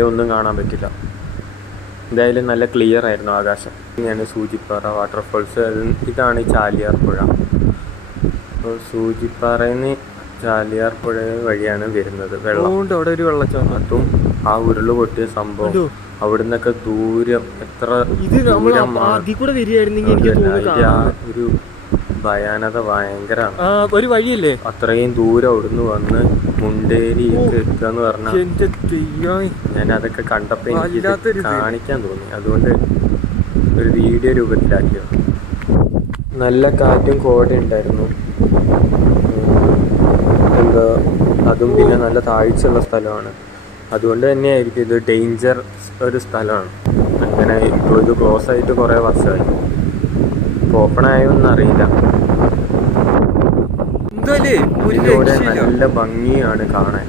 ഒന്നും കാണാൻ പറ്റില്ല. എന്തായാലും നല്ല ക്ലിയർ ആയിരുന്നു ആകാശം. ഇങ്ങനെയാണ് സൂചിപ്പാറ വാട്ടർഫോൾസ്. ഇതാണ് ചാലിയാർ പുഴ. അപ്പോൾ സൂചിപ്പാറയിൽ നിന്ന് ചാലിയാർ പുഴ വഴിയാണ് വരുന്നത് വെള്ളം. അവിടെ ഒരു വെള്ളച്ചാട്ടം, അതും ആ ഉരുള് പൊട്ടിയ സംഭവം അവിടെ നിന്നൊക്കെ ദൂരം എത്ര ഒരു ഭയാനത ഭയങ്കരമാണ്. ഒരു വഴിയല്ലേ അത്രയും ദൂരം അവിടുന്ന് വന്ന് മുണ്ടേരി എത്തുക എന്ന് പറഞ്ഞാൽ ഞാൻ അതൊക്കെ കണ്ടപ്പോ എനിക്ക് കാണിക്കാൻ തോന്നി. അതുകൊണ്ട് ഒരു വീഡിയോ രൂപത്തിലാക്കിയത്. നല്ല കാറ്റും കോടയും ഉണ്ടായിരുന്നു. എന്താ അതും പിന്നെ നല്ല താഴ്ചയുള്ള സ്ഥലമാണ്. അതുകൊണ്ട് തന്നെയായിരിക്കും ഇത് ഡേഞ്ചർ ഒരു സ്ഥലമാണ്. അങ്ങനെ ഇപ്പോൾ ഇത് ക്ലോസ് ആയിട്ട് കുറേ വർഷമായി. ഓപ്പൺ ആയോന്നും അറിയില്ല. ഇതിലൂടെ നല്ല ഭംഗിയാണ് കാണാൻ.